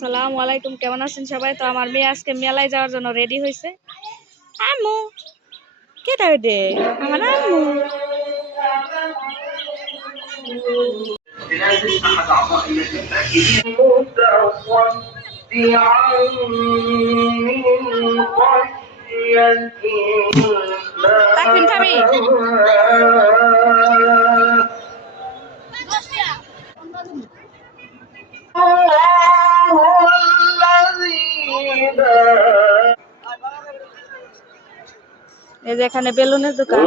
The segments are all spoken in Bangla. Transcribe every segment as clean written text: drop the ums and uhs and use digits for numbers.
আসসালামু আলাইকুম, কেমন আছেন সবাই? তো আমার মেয়ে আজকে মেলায় যাওয়ার জন্য রেডি হয়েছে। আম্মু কেটা রে? আমার আম্মু। তাকবিন খাবি? এই যে এখানে বেলুনের দোকান,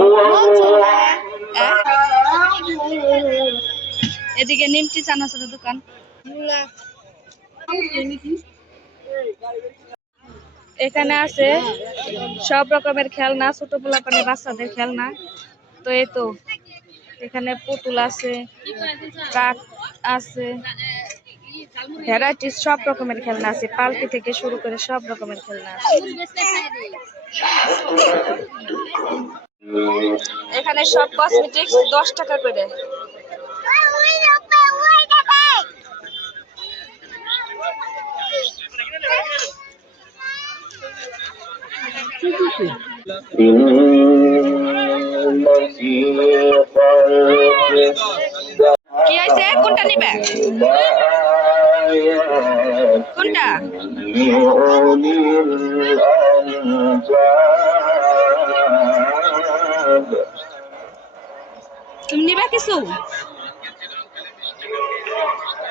এদিকে নিমটি চানাচুরের দোকান। এখানে আছে সব রকমের খেলনা, ছোট পোলাপানে বাচ্চাদের খেলনা। তো এই তো এখানে পুতুল আছে, কাঠ আছে, ভ্যারাইটিস সব রকমের খেলনা আছে, পালকি থেকে শুরু করে সব রকমের খেলনা আছে। এখানে সব কসমেটিক্স 10 টাকা করে। কি হয়েছে? কোনটা নিবে? কোনটা? তুমি নিবা কিছু?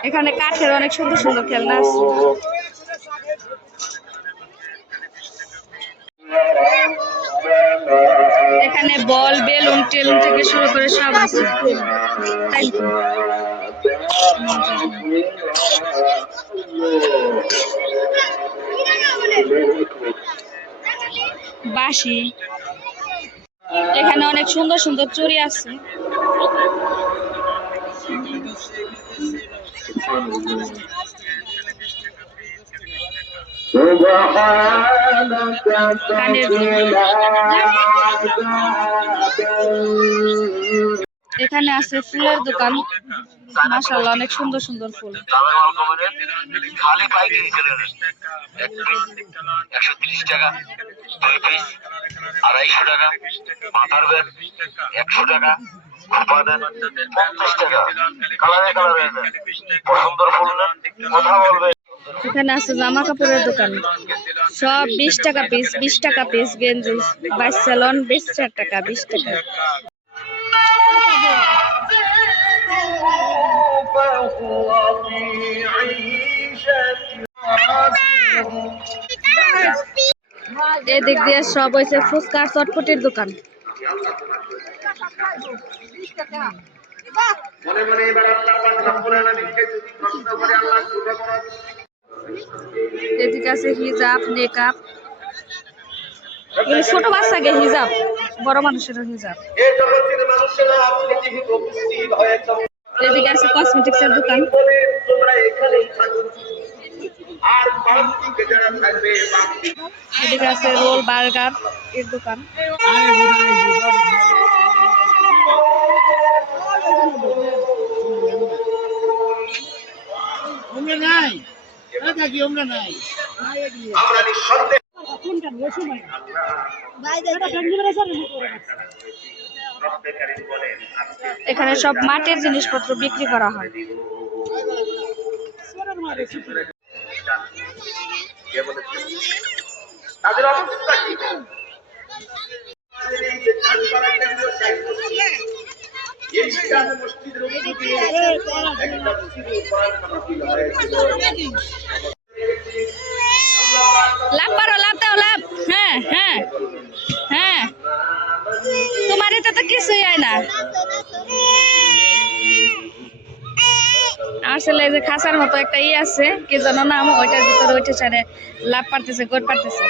এখানে কাঠের অনেক সুন্দর সুন্দর খেলনা আছে। এখানে বল, বেলুন টেলুন থেকে শুরু করে সব আছে। তাই তো বাঁশি, এখানে অনেক সুন্দর সুন্দর চুড়ি আছে। এখানে আছে ফুলের দোকান, মাশাআল্লাহ অনেক সুন্দর সুন্দর ফুল। খালি পাইকারি চলে 130 টাকা 2 পিস, 250 টাকা মাথার ব্যাগ, 100 টাকা উপাদান, 50 টাকা কালারে কালারে সুন্দর ফুল না কথা বলবে। এখানে আছে জামা কাপড়ের দোকান, সব 20 টাকা পিস, 20 টাকা পিস গেঞ্জি, 22 স্যালন 20 টাকা 20 টাকা। এদিক দিয়ে সব হয়েছে ফুচকা চটপটির দোকান। এদিকে আছে হিজাব, মেকআপ, ছোট বাচ্চাকে হিজাব, বড় মানুষেরও হিজাব। এদিকে আছে কসমেটিক্সের দোকান। এদিকে আছে রোল, বার্গার এর দোকান। এখানে সব মাটির জিনিসপত্র বিক্রি করা হয়। লাভ পারো, লাভ দাও, লাভ। হ্যাঁ হ্যাঁ হ্যাঁ, তোমার এটা তো কিছুই হয় না। আসলে যে খাঁচার মতো একটা আছে কি যেন নাম, ওইটার ভিতরে ওইটা ছাড়ে লাভ পারতেছে, গোট পারতেছে।